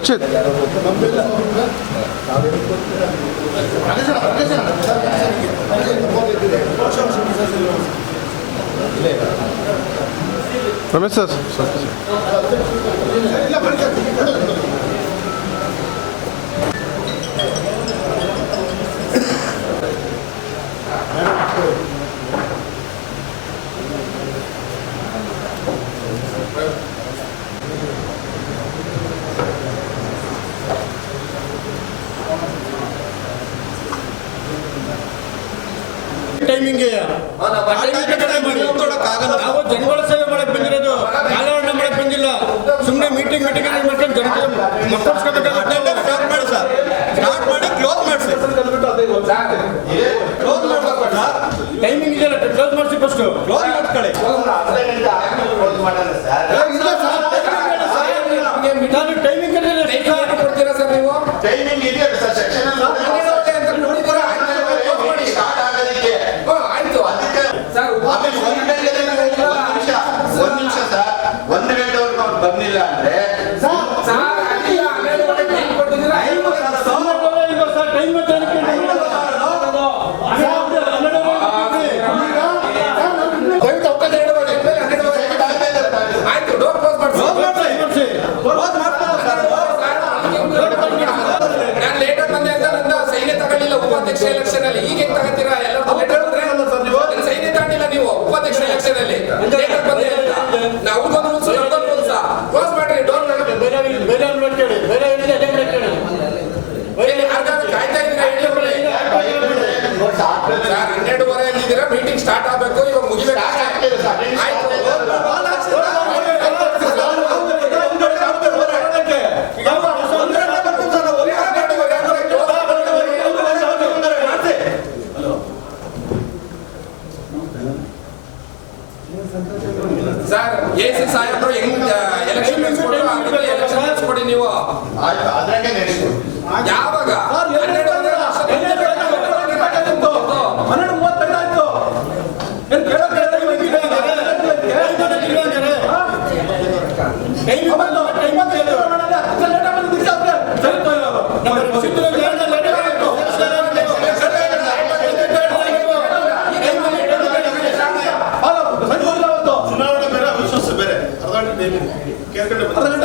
Rakshit Ramesh sir timing ನಾವು ಜನಗಳ ಸೇವೆ ಮಾಡಕ್ ಬಂದಿರೋದು. ಕಾಲಹರಣ ಮಾಡಕ್ ಬಂದಿಲ್ಲ. ಸುಮ್ಮನೆ ಮೀಟಿಂಗ್ ಮೀಟಿಂಗ್ ಮಾಡ್ಕೊಂಡು ಜನತೆ ಮಕ್ಕಳಿಸ್ಕೋಬೇಕಾಗುತ್ತೆ ಸ್ಟಾರ್ಟ್ ಮಾಡಿ ಸರ್ ಸ್ಟಾರ್ಟ್ ಮಾಡಿ ಕ್ಲೋಸ್ ಮಾಡಿಸಿ ಕ್ಲೋಸ್ ಮಾಡ್ಬೇಕು ಸರ್ ಟೈಮಿಂಗ್ ಇದೆಯಲ್ಲ ಕ್ಲೋಸ್ ಮಾಡಿಸಿ ಫಸ್ಟ್ ಕ್ಲೋಸ್ ಮಾಡ್ಕೊಳ್ಳಿ ನಾನು ಟೈಮಿಂಗ್ ಕೊಡ್ತೀರಾ ಸರ್ ನೀವು ಟೈಮಿಂಗ್ ಇದೆಯಲ್ಲ ಸರ್ ಸೆಕ್ಷನ್ ಸ್ಟಾರ್ಟ್ ಆಗೋದಕ್ಕೆ ಹ್ಮ್, ಆಯ್ತು ಅದಕ್ಕೆ ಸರ್ ಆಮೇಲೆ ಒಂದು ಗಂಟೆಗೆ ಒಂದ್ ನಿಮಿಷ ಒಂದ್ ನಿಮಿಷ ಸರ್ ಒಂದು ಗಂಟೆವರೆಗೂ ಅವ್ರು ಬರ್ಲಿಲ್ಲ ಅಂದ್ರೆ ಸರ್ ಆಗಿಲ್ಲ ಹನ್ನೆರಡುವರೆ ಟೈಮ್ ಕೊಟ್ಟಿದ್ದೀರಾ ಐದು ಸರ್ ಟೈಮ್ ಮತ್ತೆ ದಯವಿಟ್ಟು ಅವಕಾಶ ನೀಡಬೇಡಿ. ಹನ್ನೆರಡುವರೆ ಆಯ್ತು ಡೋರ್ ಕ್ಲೋಸ್ ಮಾಡಿಸಿ ಕ್ಲೋಸ್ ಮಾಡ್ತಾರೆ ಸರ್ ನಾನು ಲೇಟ್ ಆಗಿ ಬಂದೆ ಅಂತ ನನ್ನ ಸೈನ್ಯ ತಗೊಳ್ಳಿಲ್ಲ ಉಪಾಧ್ಯಕ್ಷ ಎಲೆಕ್ಷನ್ ಅಲ್ಲಿ ಈಗ ಹೆಂಗ್ ತಗೋತೀರಾ ಎಲ್ಲರೂ ಲೇಟ್ ಬಂದ್ರೆ ನನ್ನ ಸೈನ್ಯ ತಗೊಂಡಿಲ್ಲ ನೀವು ಉಪಾಧ್ಯಕ್ಷ ಎಲೆಕ್ಷನ್ ಅಲ್ಲಿ ಲೇಟ್ ಆಗಿ ಬಂದೆ ಅಂತ ನಾವು ಒಂದು ರೂಲ್ಸ್ ನಮ್ದೊಂದು ರೂಲ್ಸ್ ಕ್ಲೋಸ್ ಮಾಡ್ರಿ ಡೋರ್ ಬೇರೆ ಬೇರೆ ಅವ್ರನ್ನ ಕೇಳಿ ಬೇರೆ ಏನಿದೆ ಅದೇ ಕಡೆ ಕೇಳಿ ಕಾಯ್ತಾ ಇದ್ದೀರಾ ಹೇಳಿ ಸರ್ ಹನ್ನೆರಡುವರೆ ಆಗಿದ್ದೀರಾ ಮೀಟಿಂಗ್ ಸ್ಟಾರ್ಟ್ ಆಗಬೇಕು ಇವಾಗ ಮುಗಿಬೇಕು ಆಯ್ತು ಸರ್ ಎ ಸಿ ಸಾಹೇಬ್ರು ಹೆಂಗ್ ಎಲೆಕ್ಷನ್ ನಿಲ್ಸ್ಕೊಟ್ರು ಆ ರೀತಿ ಎಲೆಕ್ಷನ್ ನಿಲ್ಸ್ಕೊಡಿ ನೀವು ಆಯ್ತು ಅದ್ರಾಗೆ ನಡೀತು ಯಾವಾಗ ಹನ್ನೆರಡು ಮೂವತ್ತೈದು ಆಯ್ತು ಚುನಾವಣೆ ಬೇರೆ ಅರ್ಧ ಕೇಳ್ಕೊಂಡೆ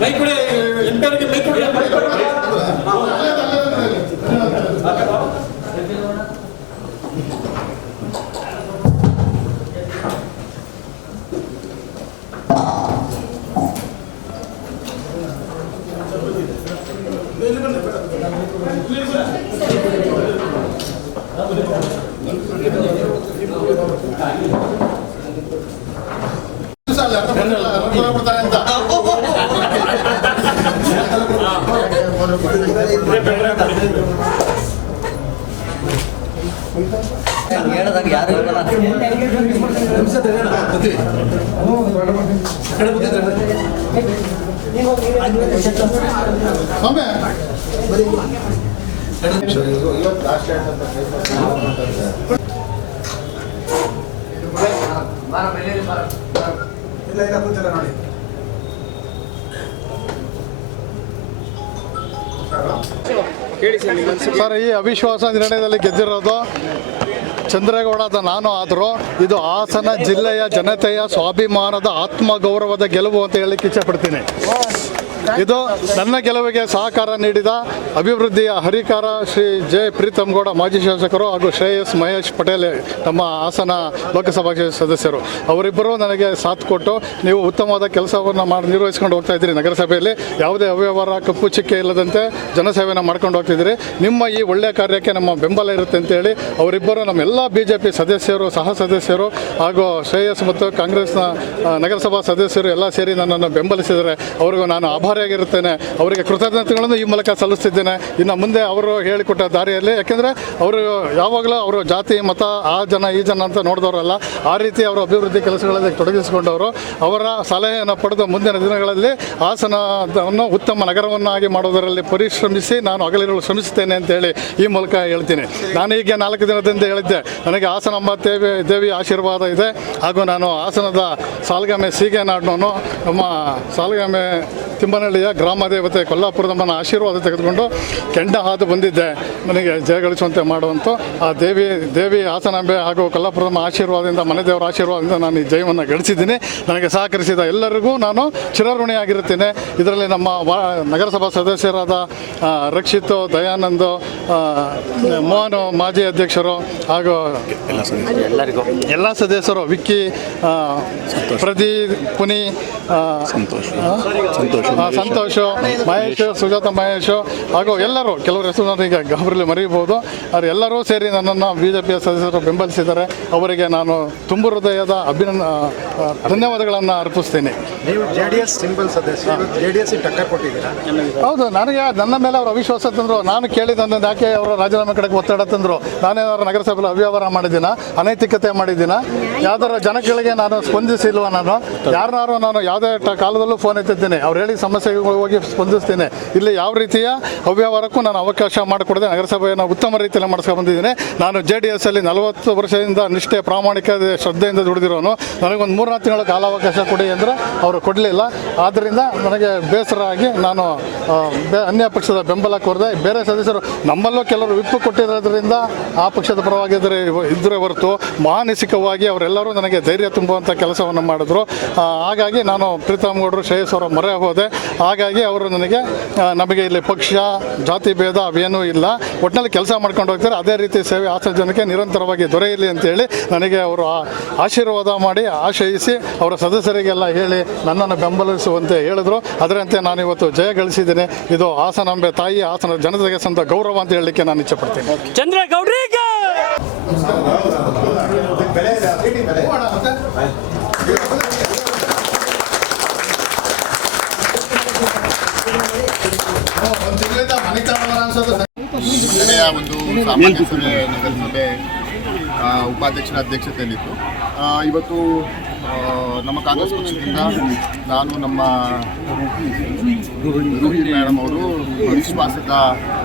மைக்குடைய என் பேருக்கு மைக்குடைய ಹೇಳದಾಗ ಯಾರು ಇರಲ್ಲ ಇಲ್ಲ ಇವತ್ತು ಲಾಸ್ಟ್ ಸರ್, ಈ ಅವಿಶ್ವಾಸ ನಿರ್ಣಯದಲ್ಲಿ ಗೆದ್ದಿರೋದು ಚಂದ್ರೇಗೌಡದ ನಾನು ಆದರೂ ಇದು ಹಾಸನ ಜಿಲ್ಲೆಯ ಜನತೆಯ ಸ್ವಾಭಿಮಾನದ ಆತ್ಮಗೌರವದ ಗೆಲುವು ಅಂತ ಹೇಳಲಿಕ್ಕೆ ಇಚ್ಛೆಪಡ್ತೀನಿ ಇದು ನನ್ನ ಗೆಲುವಿಗೆ ಸಹಕಾರ ನೀಡಿದ ಅಭಿವೃದ್ಧಿಯ ಹರಿಕಾರ ಶ್ರೀ ಜೆ ಪ್ರೀತಮ್ ಗೌಡ ಮಾಜಿ ಶಾಸಕರು ಹಾಗೂ ಶ್ರೇಯಸ್ ಮಹೇಶ್ ಪಟೇಲ್ ನಮ್ಮ ಹಾಸನ ಲೋಕಸಭಾ ಸದಸ್ಯರು. ಅವರಿಬ್ಬರು ನನಗೆ ಸಾಥ್ ಕೊಟ್ಟು ನೀವು ಉತ್ತಮವಾದ ಕೆಲಸವನ್ನು ಮಾಡಿ, ನಿರ್ವಹಿಸ್ಕೊಂಡು ಹೋಗ್ತಾ ಇದ್ದೀರಿ ನಗರಸಭೆಯಲ್ಲಿ. ಯಾವುದೇ ಅವ್ಯವಹಾರ, ಕಪ್ಪು ಚಿಕ್ಕೆ ಇಲ್ಲದಂತೆ ಜನಸೇವೆನ ಮಾಡ್ಕೊಂಡು ಹೋಗ್ತಿದ್ದೀರಿ ನಿಮ್ಮ ಈ ಒಳ್ಳೆಯ ಕಾರ್ಯಕ್ಕೆ ನಮ್ಮ ಬೆಂಬಲ ಇರುತ್ತೆ ಅಂತೇಳಿ ಅವರಿಬ್ಬರು ನಮ್ಮೆಲ್ಲ ಬಿ ಜೆ ಪಿ ಸದಸ್ಯರು, ಸಹ ಸದಸ್ಯರು ಹಾಗೂ ಶ್ರೇಯಸ್ ಮತ್ತು ಕಾಂಗ್ರೆಸ್ನ ನಗರಸಭಾ ಸದಸ್ಯರು ಎಲ್ಲ ಸೇರಿ ನನ್ನನ್ನು ಬೆಂಬಲಿಸಿದರೆ ಅವರಿಗೂ ನಾನು ಆಭಾರ ಆಭಾರಿಯಾಗಿರುತ್ತೇನೆ ಅವರಿಗೆ ಕೃತಜ್ಞತೆಗಳನ್ನು ಈ ಮೂಲಕ ಸಲ್ಲಿಸ್ತಿದ್ದೇನೆ. ಇನ್ನು ಮುಂದೆ ಅವರು ಹೇಳಿಕೊಟ್ಟ ದಾರಿಯಲ್ಲಿ, ಯಾಕೆಂದರೆ ಅವರು ಯಾವಾಗಲೂ ಅವರು ಜಾತಿ, ಮತ, ಆ ಜನ, ಈ ಜನ ಅಂತ ನೋಡಿದವರಲ್ಲ. ಆ ರೀತಿ ಅವರ ಅಭಿವೃದ್ಧಿ ಕೆಲಸಗಳಲ್ಲಿ ತೊಡಗಿಸಿಕೊಂಡವರು. ಅವರ ಸಲಹೆಯನ್ನು ಪಡೆದು ಮುಂದಿನ ದಿನಗಳಲ್ಲಿ ಹಾಸನವನ್ನು ಉತ್ತಮ ನಗರವನ್ನಾಗಿ ಮಾಡೋದರಲ್ಲಿ ಪರಿಶ್ರಮಿಸಿ ನಾನು ಅಗಲಿರಲು ಶ್ರಮಿಸುತ್ತೇನೆ ಅಂತೇಳಿ ಈ ಮೂಲಕ ಹೇಳ್ತೀನಿ. ನಾನು ಈಗ ನಾಲ್ಕು ದಿನದಿಂದ ಹೇಳಿದ್ದೆ. ನನಗೆ ಹಾಸನಮ್ಮ ದೇವಿ ದೇವಿ ಆಶೀರ್ವಾದ ಇದೆ. ಹಾಗೂ ನಾನು ಹಾಸನದ ಸಾಲಗಾಮೆ ಸೀಗೆ ನಾಡಿನವನು ನಮ್ಮ ಸಾಲ್ಗಾಮೆ ತಿಮ್ಮನಹಳ್ಳಿಯ ಗ್ರಾಮ ದೇವತೆ ಕೊಲ್ಲಾಪುರದಮ್ಮನ ಆಶೀರ್ವಾದ ತೆಗೆದುಕೊಂಡು ಕೆಂಡ ಹಾದು ಬಂದಿದ್ದೆ. ನನಗೆ ಜಯಗಳಿಸುವಂತೆ ಮಾಡುವಂಥ ಆ ದೇವಿ ದೇವಿ ಹಾಸನಾಂಬೆ ಹಾಗೂ ಕೊಲ್ಲಾಪುರದಮ್ಮ ಆಶೀರ್ವಾದದಿಂದ ಮನೆ ದೇವರ ಆಶೀರ್ವಾದದಿಂದ ನಾನು ಈ ಜಯವನ್ನು ಗಳಿಸಿದ್ದೀನಿ. ನನಗೆ ಸಹಕರಿಸಿದ ಎಲ್ಲರಿಗೂ ನಾನು ಚಿರಋಣಿಯಾಗಿರುತ್ತೇನೆ ಇದರಲ್ಲಿ ನಮ್ಮ ವಾ ನಗರಸಭಾ ಸದಸ್ಯರಾದ ರಕ್ಷಿತ್ ದಯಾನಂದ್ ಮೋಹನ್ ಮಾಜಿ ಅಧ್ಯಕ್ಷರು ಹಾಗೂ ಎಲ್ಲರಿಗೂ. ಎಲ್ಲ ಸದಸ್ಯರು ವಿಕ್ಕಿ ಪ್ರದೀಪ್ ಪುನಿ ಸಂತೋಷ. ಆ, ಸಂತೋಷ್. ಮಹೇಶ್ ಸುಜಾತ ಮಹೇಶ್ ಹಾಗೂ ಎಲ್ಲರೂ ಕೆಲವರು ಹೆಸರು ಈಗ ಗಾಬರಿಲಿ ಮರೆಯಬಹುದು ಆದರೆ ಎಲ್ಲರೂ ಸೇರಿ ನನ್ನನ್ನು ಬಿ ಜೆ ಪಿಯ ಸದಸ್ಯರು ಬೆಂಬಲಿಸಿದ್ದಾರೆ. ಅವರಿಗೆ ನಾನು ತುಂಬು ಹೃದಯದ ಅಭಿನಂದ ಧನ್ಯವಾದಗಳನ್ನು ಅರ್ಪಿಸ್ತೀನಿ. ನೀವು ಜೆ ಡಿ ಎಸ್ ಸಿಂಬಲ್ ಸದಸ್ಯ ಜೆ ಡಿ ಎಸ್ ಟಕ್ಕರ್ ಕೊಟ್ಟಿದ್ದೀರಾ? ಹೌದು ನನಗೆ ನನ್ನ ಮೇಲೆ ಅವರು ಅವಿಶ್ವಾಸ ತಂದರು. ನಾನು ಕೇಳಿದಂದು ಯಾಕೆ ಅವರು ರಾಜೀನಾಮೆ ಕಡೆಗೆ ಒತ್ತಡ ತಂದರು? ನಾನೇನಾದ್ರು ನಗರಸಭೆಯಲ್ಲಿ ಅವ್ಯವಹಾರ ಮಾಡಿದ್ದೀನ? ಅನೈತಿಕತೆ ಮಾಡಿದ್ದೀನ? ಯಾವ್ದಾರು ಜನಗಳಿಗೆ ನಾನು ಸ್ಪಂದಿಸಿಲ್ವ ನಾನು? ಯಾರನ್ನಾರು ನಾನು ಯಾವುದೇ ಕಾಲದಲ್ಲೂ ಫೋನ್ ಎತ್ತಿದ್ದೀನಿ. ಅವ್ರು ಹೇಳಿ ಸಮಸ್ಯೆಗೆ ಹೋಗಿ ಸ್ಪಂದಿಸ್ತೇನೆ. ಇಲ್ಲಿ ಯಾವ ರೀತಿಯ ಅವ್ಯವಹಾರಕ್ಕೂ ನಾನು ಅವಕಾಶ ಮಾಡಿಕೊಡದೆ ನಗರಸಭೆಯನ್ನು ಉತ್ತಮ ರೀತಿಯಲ್ಲಿ ಮಾಡಿಸ್ಕೊಂಡು ಬಂದಿದ್ದೀನಿ. ನಾನು ಜೆ ಡಿ ಎಸ್ ಅಲ್ಲಿ ನಲವತ್ತು ವರ್ಷದಿಂದ ನಿಷ್ಠೆ, ಪ್ರಾಮಾಣಿಕ ಶ್ರದ್ಧೆಯಿಂದ ದುಡಿದಿರೋನು. ನನಗೊಂದು ಮೂರ್ನಾಲ್ಕು ತಿಂಗಳ ಕಾಲಾವಕಾಶ ಕೊಡಿ ಅಂದರೆ ಅವರು ಕೊಡಲಿಲ್ಲ. ಆದ್ದರಿಂದ ನನಗೆ ಬೇಸರ ಆಗಿ ನಾನು ಅನ್ಯ ಪಕ್ಷದ ಬೆಂಬಲ ಕೋರಿದೆ ಬೇರೆ ಸದಸ್ಯರು ನಮ್ಮಲ್ಲೂ ಕೆಲವರು ವಿಪ್ ಕೊಟ್ಟಿರೋದ್ರಿಂದ ಆ ಪಕ್ಷದ ಪರವಾಗಿ ಇದ್ದರೆ ಹೊರತು ಮಾನಸಿಕವಾಗಿ ಅವರೆಲ್ಲರೂ ನನಗೆ ಧೈರ್ಯ ತುಂಬುವಂಥ ಕೆಲಸವನ್ನು ಮಾಡಿದ್ರು. ಹಾಗಾಗಿ ನಾನು ಪ್ರೀತಮ್ ಗೌಡರು ಶ್ರೇಯಸ್ ಅವರ ಮೊರೆ ಹೋದೆ. ಹಾಗಾಗಿ ಅವರು ನನಗೆ ನಮಗೆ ಇಲ್ಲಿ ಪಕ್ಷ ಜಾತಿ ಭೇದ ಅವೇನೂ ಇಲ್ಲ. ಒಟ್ಟಿನಲ್ಲಿ ಕೆಲಸ ಮಾಡ್ಕೊಂಡು ಹೋಗ್ತಾರೆ. ಅದೇ ರೀತಿ ಸೇವೆ ಹಾಸನ ಜನಕ್ಕೆ ನಿರಂತರವಾಗಿ ದೊರೆಯಲಿ ಅಂತೇಳಿ ನನಗೆ ಅವರು ಆ- ಆಶೀರ್ವಾದ ಮಾಡಿ ಆಶಯಿಸಿ ಅವರ ಸದಸ್ಯರಿಗೆಲ್ಲ ಹೇಳಿ ನನ್ನನ್ನು ಬೆಂಬಲಿಸುವಂತೆ ಹೇಳಿದ್ರು. ಅದರಂತೆ ನಾನು ಇವತ್ತು ಜಯ ಗಳಿಸಿದ್ದೀನಿ. ಇದು ಹಾಸನಾಂಬೆ ತಾಯಿ ಹಾಸನ ಜನತೆಗೆ ಸಂತ ಗೌರವ ಅಂತ ಹೇಳಲಿಕ್ಕೆ ನಾನು ಇಚ್ಛೆಪಡ್ತೀನಿ. ಚಂದ್ರೇಗೌಡ್ರಿಗೆ ಜಿಲ್ಲೆಯ ಒಂದು ಸಾಮಾನ್ಯ ಸಭೆ ಉಪಾಧ್ಯಕ್ಷರ ಅಧ್ಯಕ್ಷತೆಯಲ್ಲಿತ್ತು. ಇವತ್ತು ನಮ್ಮ ಕಾಂಗ್ರೆಸ್ ಪಕ್ಷದಿಂದ ನಾನು ನಮ್ಮ ರೂಹಿ ಮೇಡಮ್ ಅವರು ಅವಿಶ್ವಾಸದ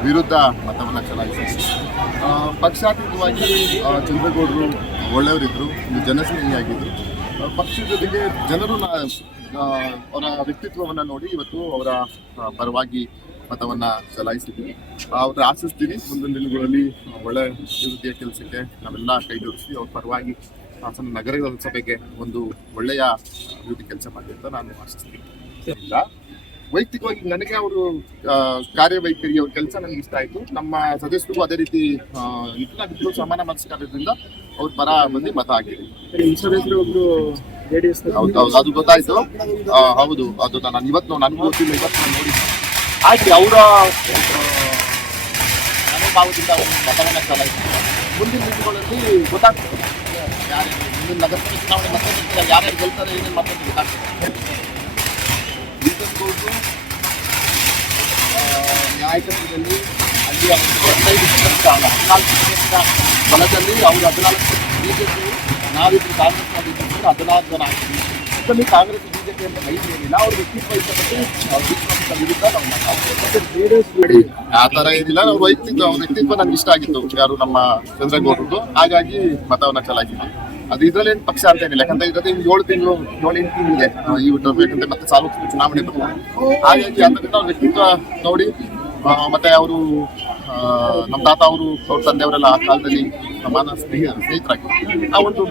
ವಿರುದ್ಧ ಮತವನ್ನು ಚಲಾಯಿಸಿದ್ರು. ಆ, ಪಕ್ಷಾತೀತವಾಗಿ ಚಂದ್ರಗೌಡರು ಒಳ್ಳೆಯವರಿದ್ದರು ಒಂದು ಜನಸ್ನೇಹಿಯಾಗಿದ್ದರು ಪಕ್ಷದ ಜೊತೆಗೆ ಜನರು ಅವರ ವ್ಯಕ್ತಿತ್ವವನ್ನು ನೋಡಿ ಇವತ್ತು ಅವರ ಪರವಾಗಿ ಮತವನ್ನ ಚಲಾಯಿಸಿದ್ದೀವಿ. ಅವ್ರ ಆಶಿಸ್ತೀನಿ ಮುಂದಿನ ದಿನಗಳಲ್ಲಿ ಒಳ್ಳೆ ಅಭಿವೃದ್ಧಿಯ ಕೆಲಸಕ್ಕೆ ನಾವೆಲ್ಲ ಕೈ ಜೋಡಿಸಿ ಅವ್ರ ಪರವಾಗಿ ಹಾಸನ ನಗರ ಸಭೆಗೆ ಒಂದು ಒಳ್ಳೆಯ ಅಭಿವೃದ್ಧಿ ಕೆಲಸ ಮಾಡಿ ಅಂತ ನಾನು ಆಶಿಸ್ತೀನಿ. ಇಲ್ಲ. ವೈಯಕ್ತಿಕವಾಗಿ ನನಗೆ ಅವರು ಕಾರ್ಯವೈಖರಿ ಅವ್ರ ಕೆಲಸ ನನಗೆ ಇಷ್ಟ ಆಯಿತು. ನಮ್ಮ ಸದಸ್ಯರಿಗೂ ಅದೇ ರೀತಿ ಇಬ್ಬರು ಸಮಾನ ಮನಸ್ಕಾರದಿಂದ ಅವ್ರ ಪರ ಬಂದು ಮತ ಆಗಿದೆ ಹೌದು ಹೌದು. ಅದು ಗೊತ್ತಾಯ್ತು. ಹೌದು. ಅದು ನಾನು ಇವತ್ತು ನನಗೂ ಗೊತ್ತಿಲ್ಲ ಇವತ್ತು ನಾನು ನೋಡಿದ್ದೆ. ಹಾಗೆ ಅವರ ಮನೋಭಾವದಿಂದ ಅವರು ಮತವನ್ನು ಮುಂದಿನ ದಿನಗಳಲ್ಲಿ ಗೊತ್ತಾಗ್ತದೆ. ಯಾರು ಮುಂದಿನ ನಗರಸಭೆ ಚುನಾವಣೆ ಮತ್ತೆ ಯಾರ್ಯಾರು ಗೆಲ್ತಾರೆ ಏನೇನು ಮತ್ತೊಂದು ಗೊತ್ತಾಗ್ತದೆ. ಈಗಂತೂ ನಾಯಕತ್ವದಲ್ಲಿ ಅಲ್ಲಿ ಅವರು ಹದಿನೈದು ಸ್ಥಾನ ಹದಿನಾಲ್ಕು ಕ್ಷೇತ್ರದ ಬಲದಲ್ಲಿ ಅವರು ಹದಿನಾಲ್ಕು ಬಿಜೆಪಿ ನಾವಿದ್ರು ಕಾಂಗ್ರೆಸ್ ಮಾಡಿದ್ರು ಹದಿನಾಲ್ಕು ಜನ ಇದರಲ್ಲಿ ಕಾಂಗ್ರೆಸ್ ಬಿಜೆಪಿ ಅಂತ ಮೈತ್ರಿ ಏನಿಲ್ಲ ಅವ್ರ ವ್ಯಕ್ತಿತ್ವ ಇಷ್ಟಪಟ್ಟು ಆ ತರ ಏನಿಲ್ಲ ನಾವು ವೈಯಕ್ತಿಕ ಅವ್ರ ವ್ಯಕ್ತಿತ್ವ ನಮ್ಗೆ ಇಷ್ಟ ಆಗಿತ್ತು, ಯಾರು ನಮ್ಮ ಚಂದ್ರಗೌಡರದ್ದು. ಹಾಗಾಗಿ ಮತವನ್ನ ಚಲಾಗಿತ್ತು. ಅದು ಇದ್ರಲ್ಲಿ ಏನು ಪಕ್ಷ ಅಂತ ಏನಿಲ್ಲ, ಯಾಕಂದ್ರೆ ಇರೋದೇ ಏಳು ತಿಂಗಳು ಏಳು ಎಂಟು ತಿಂಗಳಿಗೆ ಈ ಬಿಟ್ಟು ಯಾಕಂದ್ರೆ ಮತ್ತೆ ಸಾರ್ವತ್ರಿಕ ಚುನಾವಣೆ ಬರುವ ಹಾಗಾಗಿ ಅದರಿಂದ ಅವ್ರ ವ್ಯಕ್ತಿತ್ವ ನೋಡಿ ಮತ್ತೆ ಅವರು ನಮ್ಮ ತಾತ ಅವರು, ಅವ್ರ ತಂದೆಯವರೆಲ್ಲ ಆ ಕಾಲದಲ್ಲಿ ಸಮಾನ ಸ್ನೇಹ ಸ್ನೇಹಿತರಾಗಿದ್ರು. ಆ ಒಂದು.